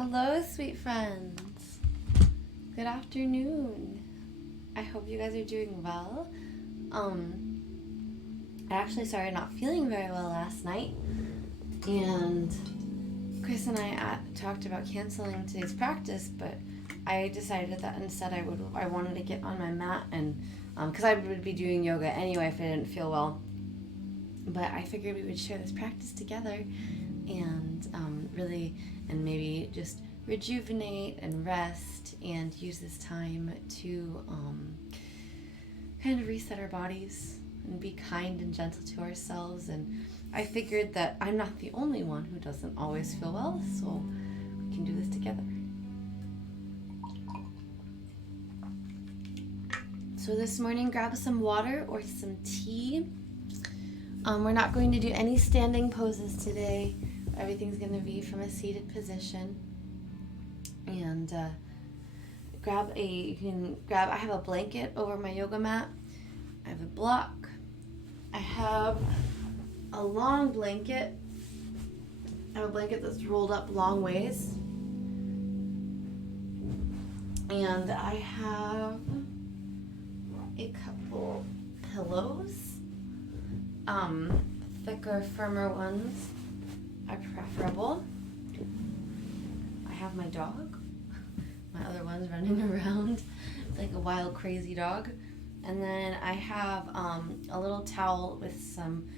Hello, sweet friends. Good afternoon. I hope you guys are doing well. I actually started not feeling very well last night, and Chris and I talked about canceling today's practice, but I decided that instead I wanted to get on my mat and because I would be doing yoga anyway if I didn't feel well. But I figured we would share this practice together and really and maybe just rejuvenate and rest and use this time to kind of reset our bodies and be kind and gentle to ourselves. And I figured that I'm not the only one who doesn't always feel well, so we can do this together. So this morning, grab some water or some tea. We're not going to do any standing poses today. Everything's going to be from a seated position. And I have a blanket over my yoga mat. I have a block. I have a long blanket. I have a blanket that's rolled up long ways. And I have a couple pillows. Thicker, firmer ones are preferable. I have my dog. My other one's running around like a wild, crazy dog. And then I have a little towel with some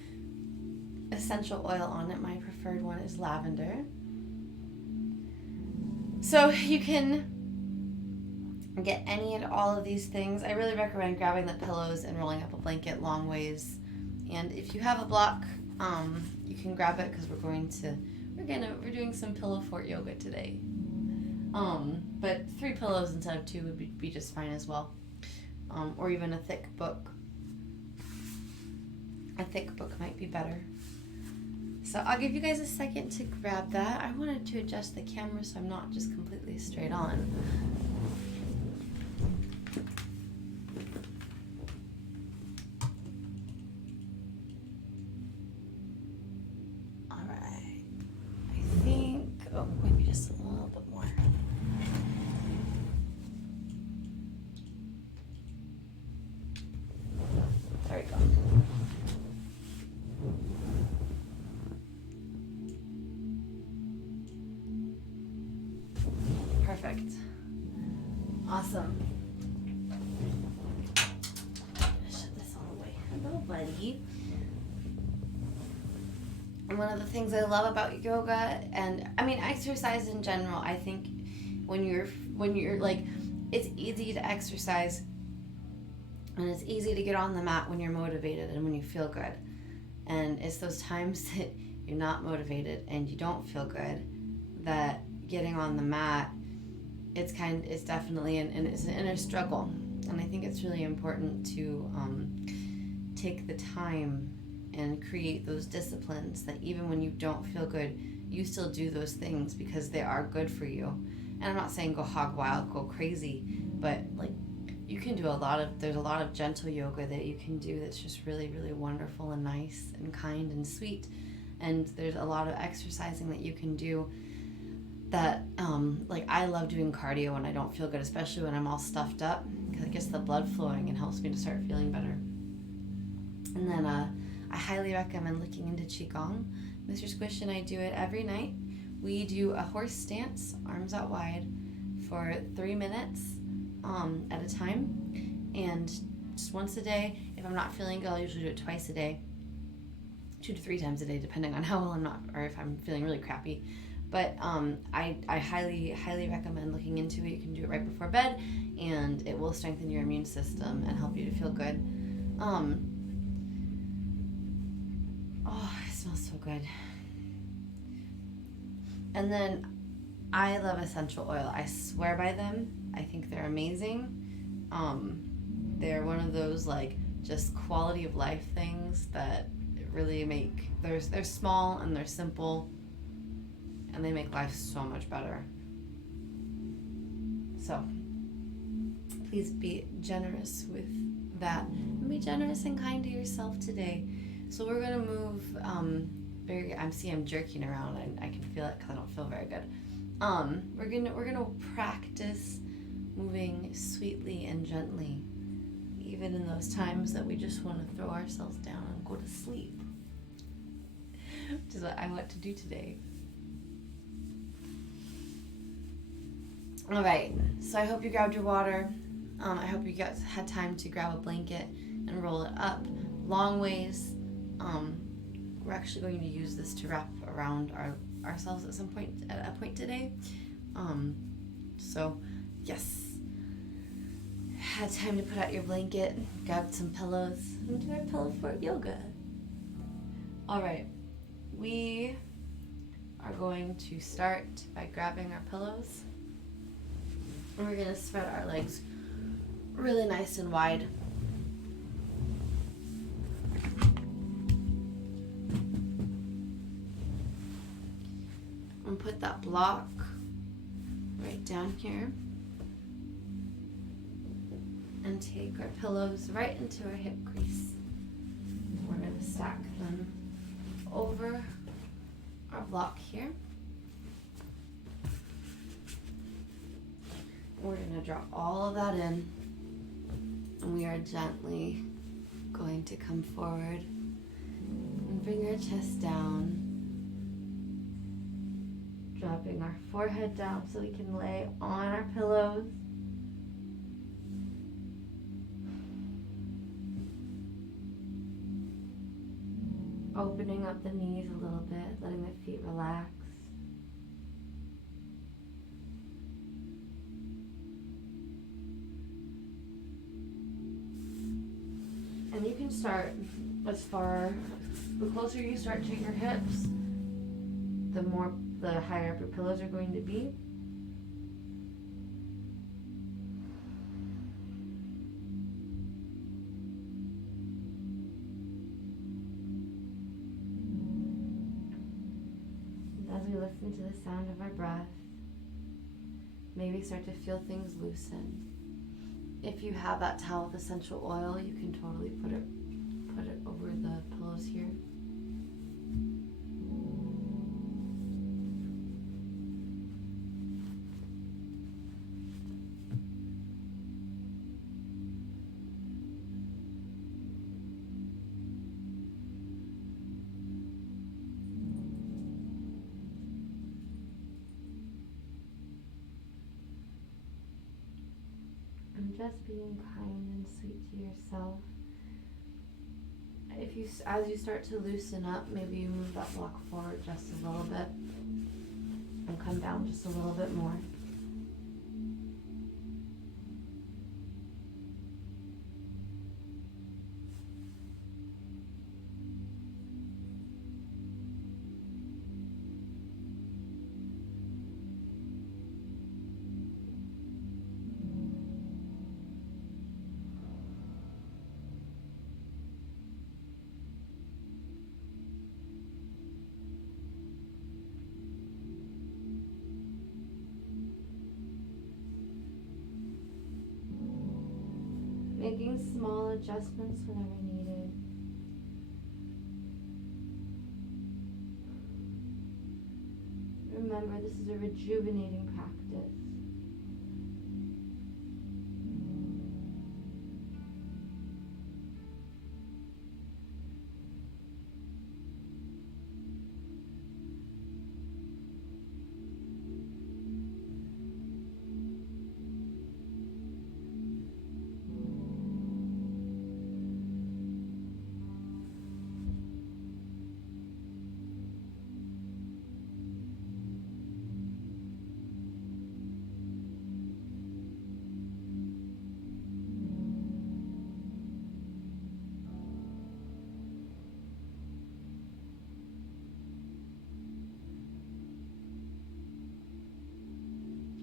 essential oil on it. My preferred one is lavender. So you can get any and all of these things. I really recommend grabbing the pillows and rolling up a blanket long ways. And if you have a block, you can grab it because we're doing some pillow fort yoga today. But 3 pillows instead of 2 would be just fine as well. Or even a thick book. A thick book might be better. So I'll give you guys a second to grab that. I wanted to adjust the camera so I'm not just completely straight on. Maybe just a little bit more. There we go. Perfect. Awesome. I'm gonna shut this all away. Hello, buddy. And one of the things I love about yoga and exercise in general, I think when you're like, it's easy to exercise and it's easy to get on the mat when you're motivated and when you feel good. And it's those times that you're not motivated and you don't feel good that getting on the mat, it's definitely it's an inner struggle. And I think it's really important to take the time and create those disciplines that even when you don't feel good, you still do those things because they are good for you. And I'm not saying go hog wild, go crazy, but like you can do there's a lot of gentle yoga that you can do that's just really, really wonderful and nice and kind and sweet. And there's a lot of exercising that you can do that, like I love doing cardio when I don't feel good, especially when I'm all stuffed up, because it gets the blood flowing and helps me to start feeling better. And then I highly recommend looking into Qigong. Mr. Squish and I do it every night. We do a horse stance, arms out wide, for 3 minutes at a time. And just once a day. If I'm not feeling good, I'll usually do it twice a day. 2 to 3 times a day, depending on how well I'm not, or if I'm feeling really crappy. But I highly, highly recommend looking into it. You can do it right before bed, and it will strengthen your immune system and help you to feel good. Oh, it smells so good. And then I love essential oil. I swear by them. I think they're amazing. They're one of those like just quality of life things that really make, they're small and they're simple and they make life so much better. So please be generous with that. And be generous and kind to yourself today. So we're gonna move I'm jerking around. I can feel it because I don't feel very good. We're gonna practice moving sweetly and gently, even in those times that we just want to throw ourselves down and go to sleep, which is what I want to do today. All right, so I hope you grabbed your water. I hope you guys had time to grab a blanket and roll it up long ways. We're actually going to use this to wrap around ourselves at a point today. So yes, had time to put out your blanket, grab some pillows, and do our pillow fort yoga. All right, we are going to start by grabbing our pillows. And we're gonna spread our legs really nice and wide. And put that block right down here. And take our pillows right into our hip crease. We're gonna stack them over our block here. We're gonna draw all of that in, and we are gently going to come forward and bring our chest down, dropping our forehead down so we can lay on our pillows. Opening up the knees a little bit, letting the feet relax. And you can start the closer you start to your hips, the higher up your pillows are going to be. And as we listen to the sound of our breath, maybe start to feel things loosen. If you have that towel with essential oil, you can totally put it over the pillows here. And just being kind and sweet to yourself. As you start to loosen up, maybe you move that block forward just a little bit and come down just a little bit more. Making small adjustments whenever needed. Remember, this is a rejuvenating practice.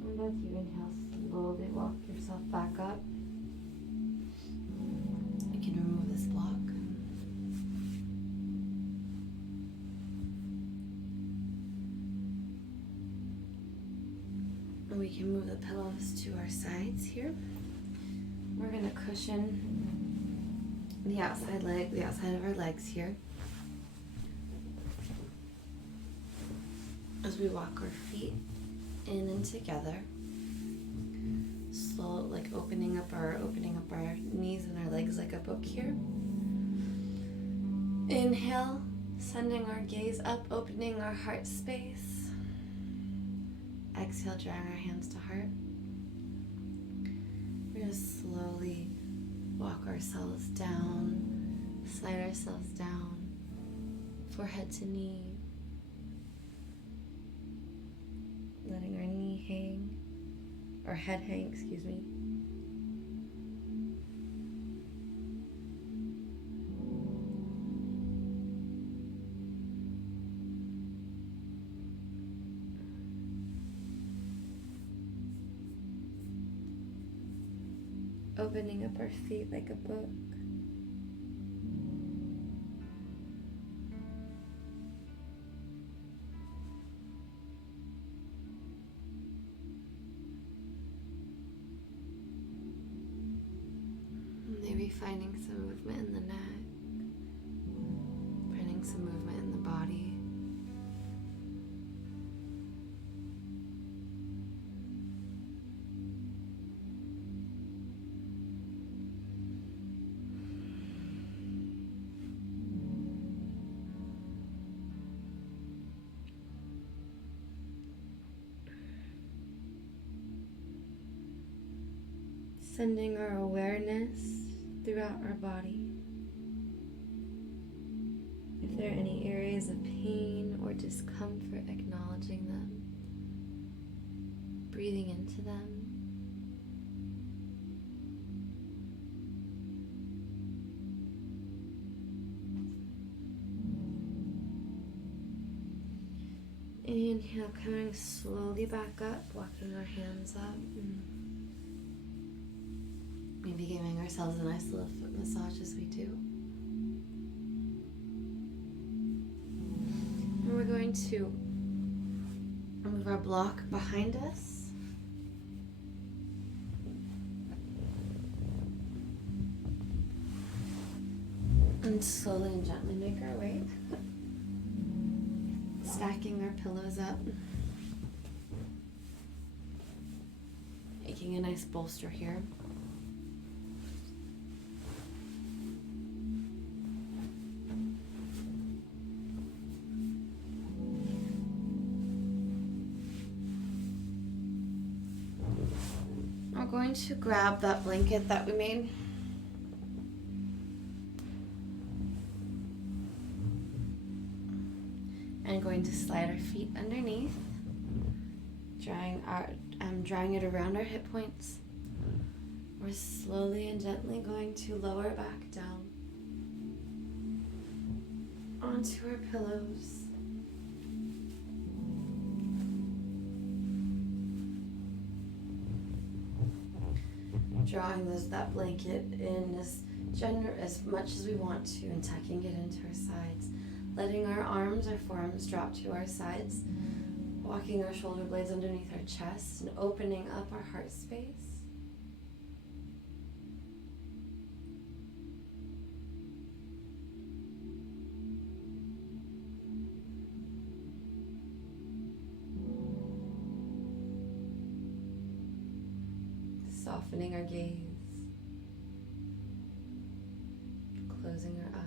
And as you inhale, slowly walk yourself back up. You can remove this block. And we can move the pillows to our sides here. We're going to cushion the outside of our legs here. As we walk our feet in and together. Slow, like opening up our knees and our legs like a book here. Inhale, sending our gaze up, opening our heart space. Exhale, drawing our hands to heart. We're going to slowly walk ourselves down, slide ourselves down, forehead to knee, letting our knee hang, or head hang, excuse me. Opening up our feet like a book. Maybe finding some movement in the neck, finding some movement in the body. Sending our awareness throughout our body. If there are any areas of pain or discomfort, acknowledging them, breathing into them. Inhale, coming slowly back up, walking our hands up. Maybe giving ourselves a nice little foot massage as we do. And we're going to move our block behind us. And slowly and gently make our way. Stacking our pillows up. Making a nice bolster here. We're going to grab that blanket that we made. And going to slide our feet underneath, drawing it around our hip points. We're slowly and gently going to lower back down onto our pillows. Drawing that blanket in as much as we want to and tucking it into our sides. Letting our arms, our forearms drop to our sides. Walking our shoulder blades underneath our chest and opening up our heart space. Softening our gaze, closing our eyes.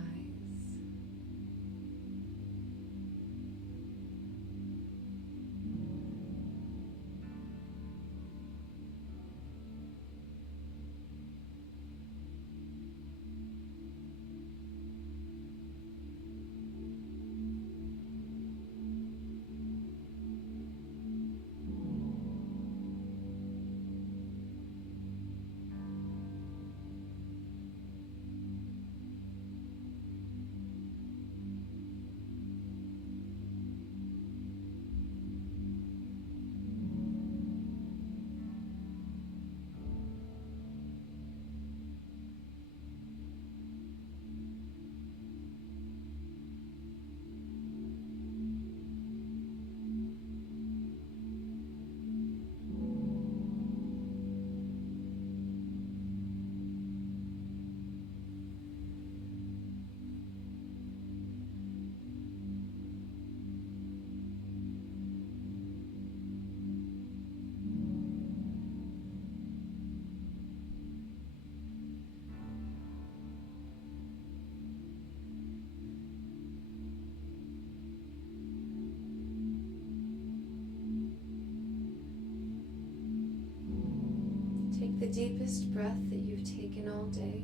the deepest breath that you've taken all day.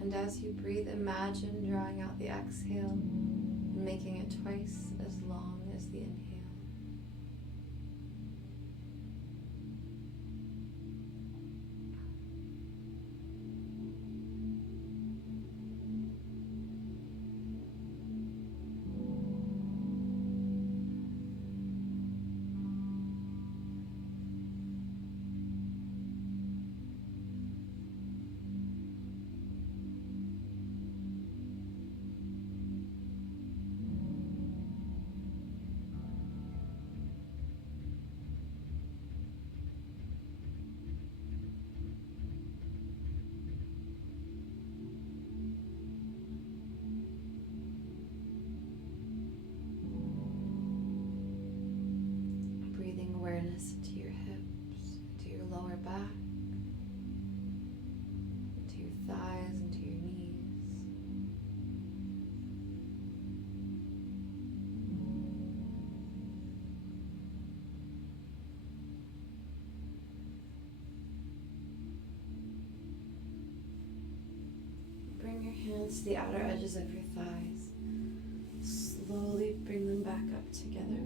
And as you breathe, imagine drawing out the exhale and making it twice as long as the inhale. Awareness into your hips, into your lower back, into your thighs, into your knees. Bring your hands to the outer edges of your thighs. Slowly bring them back up together.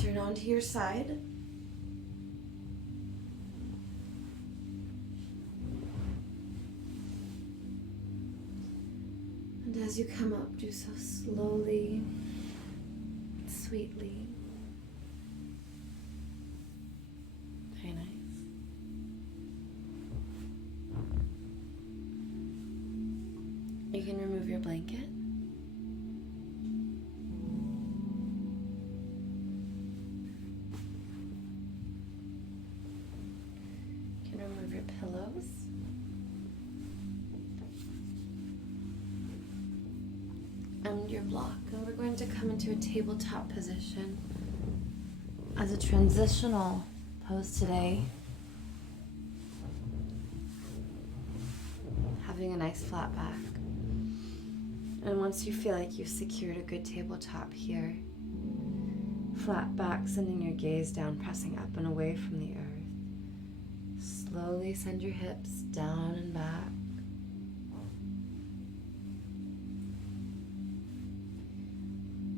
Turn onto your side. And as you come up, do so slowly, sweetly. Very nice. You can remove your blanket. Remove your pillows. And your block. And we're going to come into a tabletop position as a transitional pose today. Having a nice flat back. And once you feel like you've secured a good tabletop here, flat back, sending your gaze down, pressing up and away from the earth. Slowly send your hips down and back.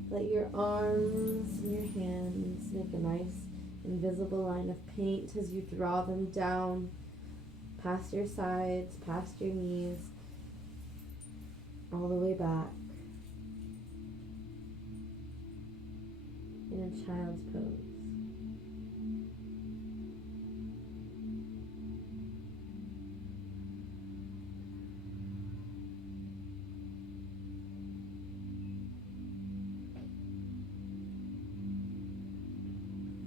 Let your arms and your hands make a nice invisible line of paint as you draw them down past your sides, past your knees, all the way back in a child's pose.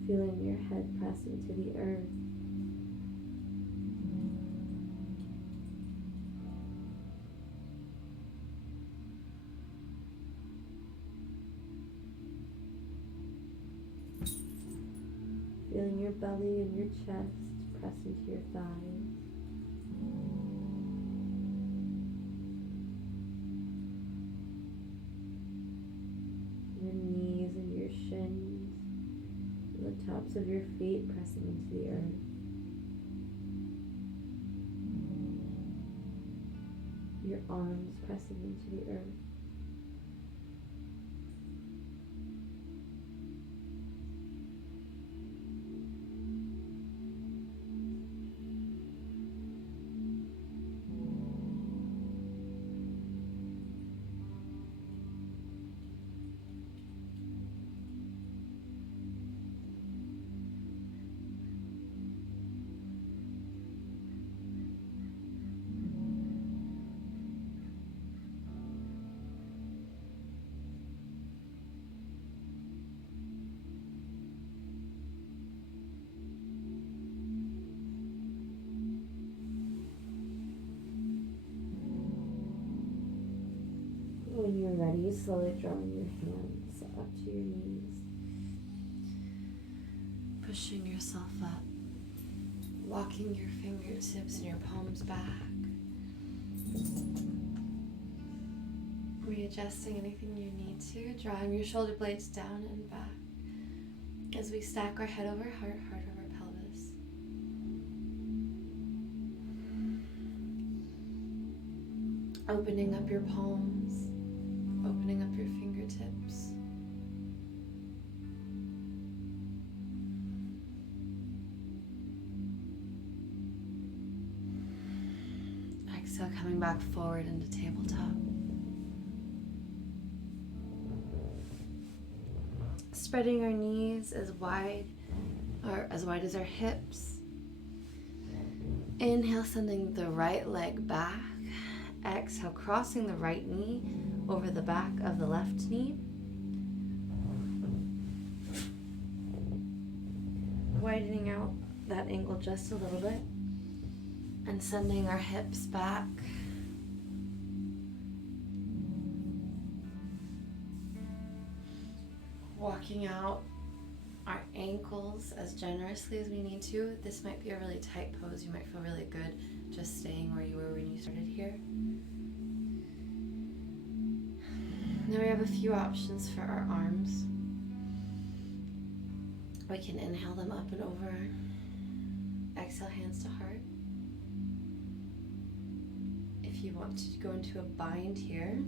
Feeling your head press into the earth. Feeling your belly and your chest press into your thighs. Your knees and your shins. The tops of your feet pressing into the earth. Your arms pressing into the earth. When you're ready, slowly drawing your hands up to your knees. Pushing yourself up. Walking your fingertips and your palms back. Readjusting anything you need to, drawing your shoulder blades down and back as we stack our head over heart, heart over pelvis. Opening up your palms, opening up your fingertips. Exhale, coming back forward into tabletop. Spreading our knees as wide as our hips. Inhale, sending the right leg back. Exhale, crossing the right knee over the back of the left knee. Widening out that ankle just a little bit. And sending our hips back. Walking out our ankles as generously as we need to. This might be a really tight pose. You might feel really good just staying where you were when you started here. Now we have a few options for our arms. We can inhale them up and over. Exhale, hands to heart. If you want to go into a bind here,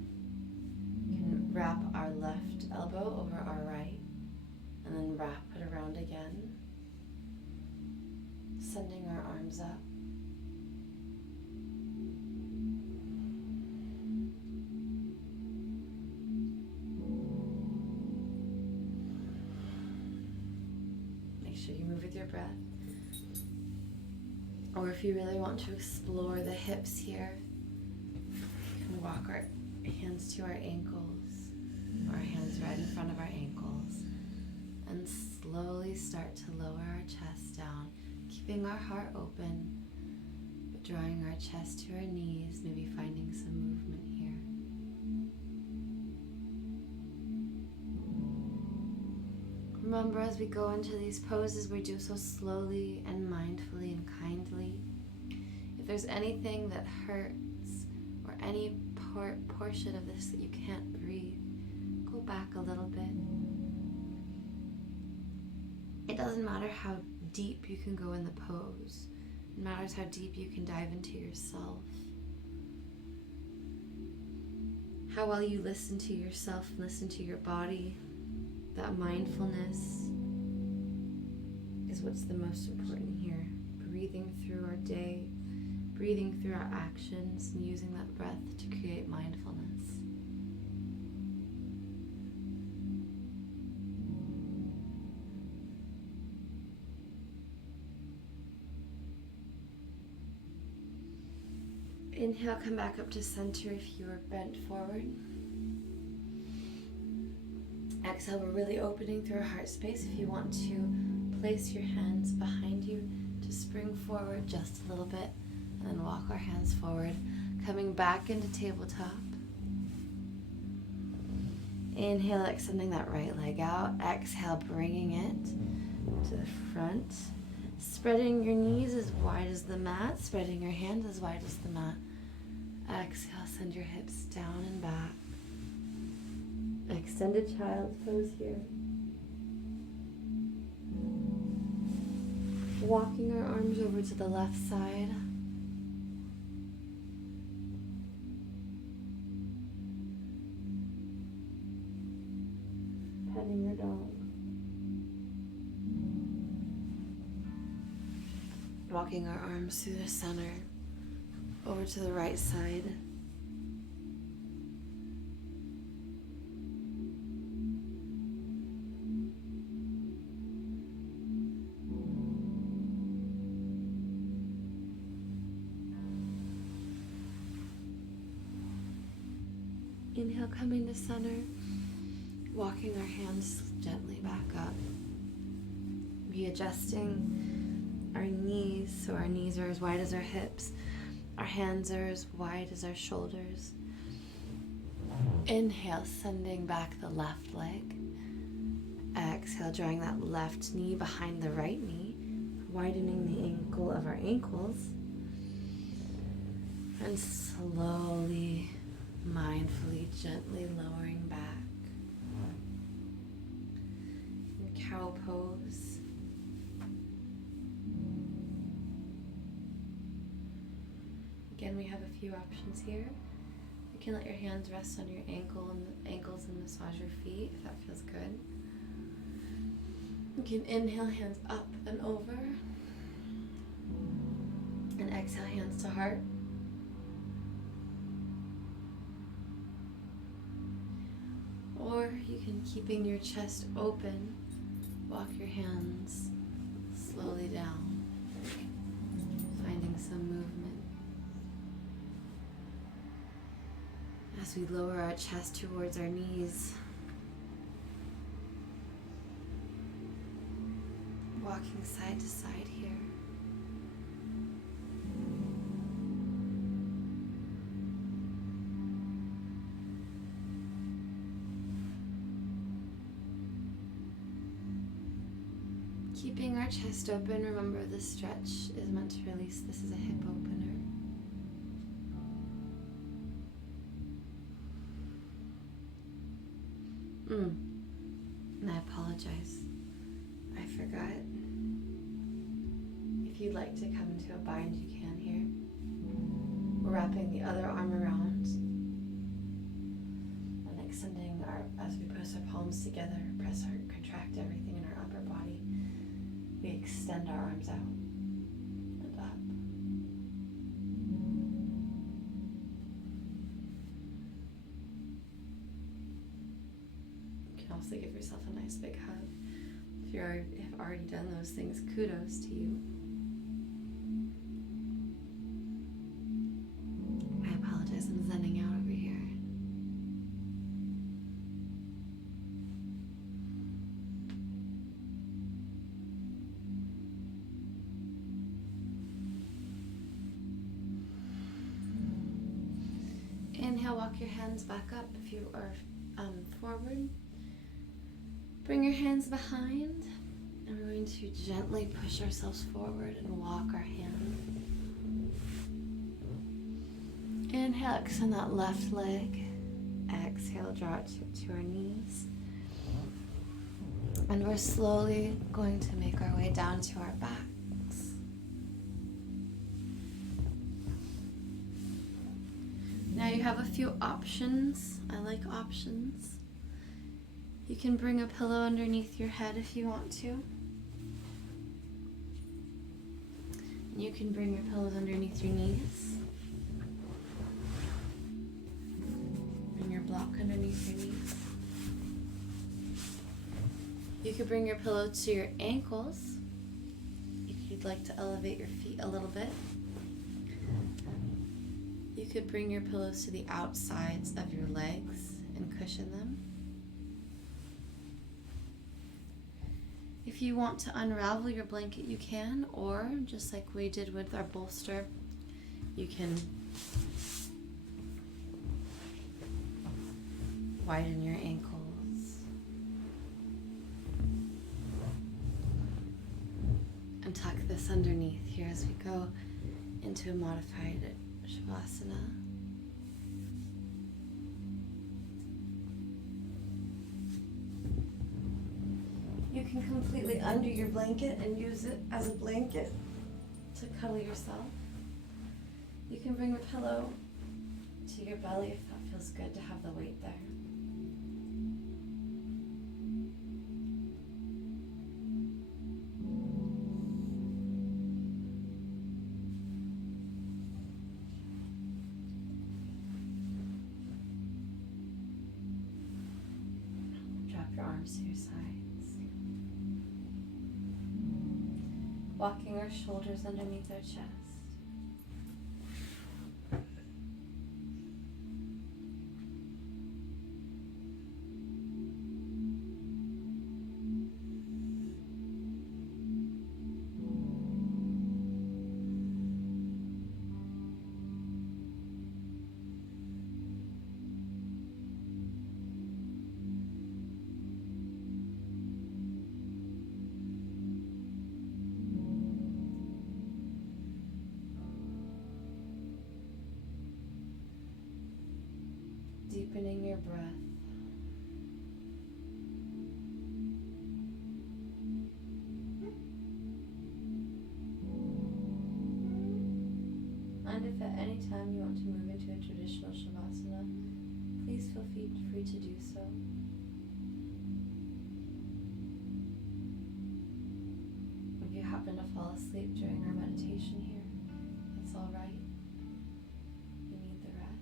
you can wrap our left elbow over our right and then wrap it around again, sending our arms up. Make sure you move with your breath. Or if you really want to explore the hips here, you can walk our hands to our ankles, our hands right in front of our ankles, and slowly start to lower our chest down, keeping our heart open, but drawing our chest to our knees, maybe finding some movement here. Remember, as we go into these poses, we do so slowly and mindfully and kindly. If there's anything that hurts or any portion of this that you can't breathe, go back a little bit. It doesn't matter how deep you can go in the pose. It matters how deep you can dive into yourself. How well you listen to yourself, listen to your body. That mindfulness is what's the most important here. Breathing through our day, breathing through our actions, and using that breath to create mindfulness. Inhale, come back up to center if you are bent forward. Exhale, we're really opening through our heart space. If you want to place your hands behind you to spring forward just a little bit, and then walk our hands forward, coming back into tabletop. Inhale, extending that right leg out. Exhale, bringing it to the front. Spreading your knees as wide as the mat, spreading your hands as wide as the mat. Exhale, send your hips down and back. Extended child's pose here. Walking our arms over to the left side. Petting your dog. Walking our arms through the center, over to the right side. Inhale, coming to center, walking our hands gently back up. Readjusting our knees so our knees are as wide as our hips. Our hands are as wide as our shoulders. Inhale, sending back the left leg. Exhale, drawing that left knee behind the right knee, widening the ankle of our ankles. And slowly Mindfully, gently lowering back. In cow pose. Again, we have a few options here. You can let your hands rest on your ankles and massage your feet if that feels good. You can inhale, hands up and over. And exhale, hands to heart. Or you can, keeping your chest open, walk your hands slowly down, finding some movement. As we lower our chest towards our knees, walking side to side here. Keeping our chest open, remember this stretch is meant to release. This is a hip opener. And I apologize. I forgot. If you'd like to come into a bind, you can here. We're wrapping the other arm around and extending as we press our palms together, contract everything in our upper body. We extend our arms out and up. You can also give yourself a nice big hug. If you have already done those things, kudos to you. I apologize, I'm zenning out over here. Inhale, walk your hands back up if you are forward. Bring your hands behind, and we're going to gently push ourselves forward and walk our hand. Inhale, extend that left leg. Exhale, draw it to our knees. And we're slowly going to make our way down to our backs. Now you have a few options. I like options. You can bring a pillow underneath your head if you want to. And you can bring your pillows underneath your knees. Bring your block underneath your knees. You could bring your pillow to your ankles if you'd like to elevate your feet a little bit. You could bring your pillows to the outsides of your legs and cushion them. If you want to unravel your blanket, you can, or just like we did with our bolster, you can widen your ankles. And tuck this underneath here as we go into a modified Shavasana. You can completely undo your blanket and use it as a blanket to cuddle yourself. You can bring a pillow to your belly if that feels good to have the weight there. Drop your arms to your sides. Walking our shoulders underneath our chest. Deepening your breath. And if at any time you want to move into a traditional Shavasana, please feel free to do so. If you happen to fall asleep during our meditation here, that's all right. You need the rest.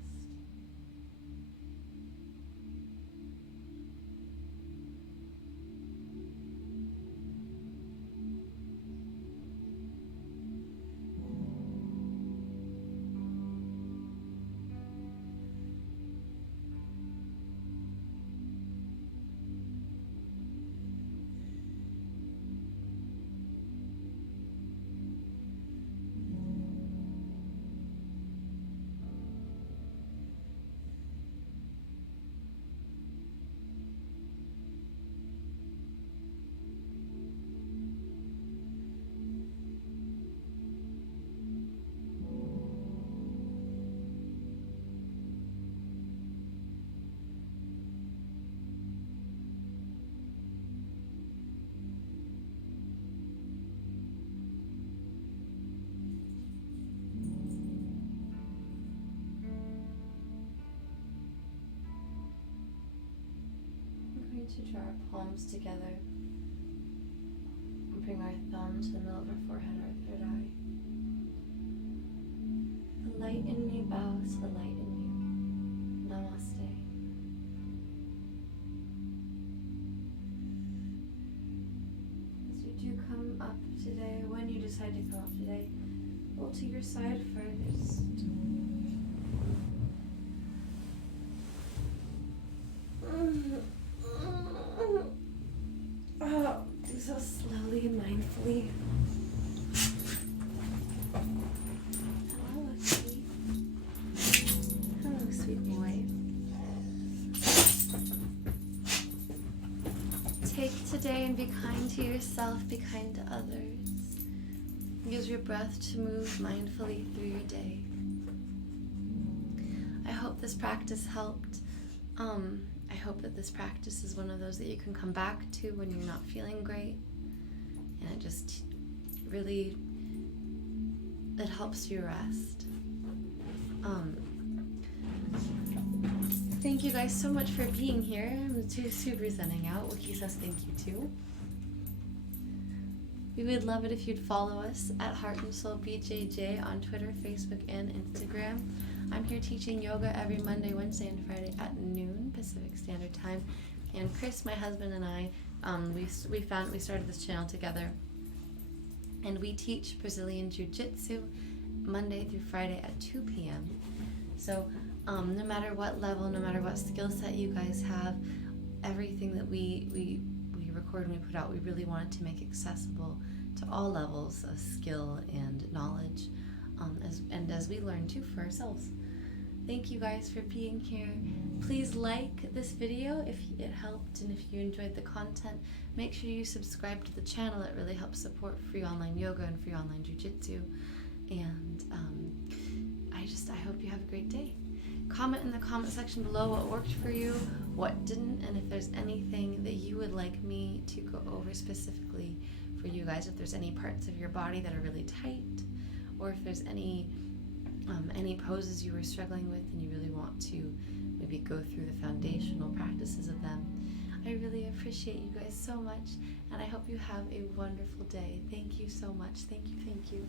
To draw our palms together and bring our thumb to the middle of our forehead, our third eye. The light in me bows to the light in you. Namaste. As you do come up today, when you decide to come up today, roll to your side first. Do so slowly and mindfully. Hello, Lucky. Hello, sweet boy. Take today and be kind to yourself, be kind to others. Use your breath to move mindfully through your day. I hope this practice helped. I hope that this practice is one of those that you can come back to when you're not feeling great. And it just really, it helps you rest. Thank you guys so much for being here. I'm super sending out. Wiki says thank you too. We would love it if you'd follow us at Heart and Soul BJJ on Twitter, Facebook, and Instagram. I'm here teaching yoga every Monday, Wednesday, and Friday at noon Pacific Standard Time. And Chris, my husband, and I, we started this channel together, and we teach Brazilian Jiu-Jitsu Monday through Friday at 2 p.m. So no matter what level, no matter what skill set you guys have, everything that we record and we put out, we really wanted to make accessible to all levels of skill and knowledge, as we learn too for ourselves. Thank you guys for being here. Please like this video if it helped, and if you enjoyed the content, make sure you subscribe to the channel. It really helps support free online yoga and free online jiu-jitsu. And I hope you have a great day. Comment in the comment section below what worked for you, what didn't, and if there's anything that you would like me to go over specifically for you guys, if there's any parts of your body that are really tight, or if there's any poses you were struggling with and you really want to maybe go through the foundational practices of them. I really appreciate you guys so much, and I hope you have a wonderful day. Thank you so much. Thank you.